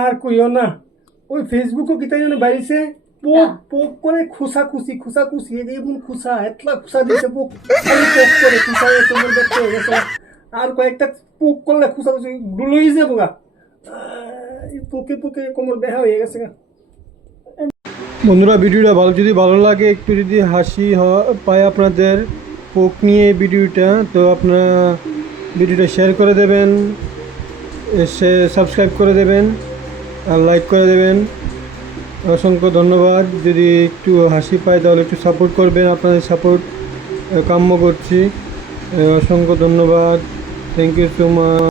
আর কইও না ওই ফেসবুকও কিতা জানে বাইরেছে পোক। পোক করে খুসা খুসি খুসা খুসি দেখুন খুসা এতলা খুসা দিছে পোক খালি পোক করে খুসা এ তোমার দেখতে আর কয়েকটা পোক করলে খুসা খুসি গুলোই যাব গা পোকে পোকে কোমর দেখা হয়ে গেছে বন্ধুরা, ভিডিওটা ভালো যদি ভালো লাগে, একটু যদি হাসি পায় আপনাদের, পোক নিয়ে ভিডিওটা, তো আপনারা ভিডিওটা শেয়ার করে দেবেন সে সাবস্ক্রাইব করে দেবেন, আর লাইক করে দেবেন। অসংখ্য ধন্যবাদ। যদি একটু হাসি পায়, তাহলে একটু সাপোর্ট করবেন, আপনাদের সাপোর্ট কাম্য করছি। অসংখ্য ধন্যবাদ। Thank you so much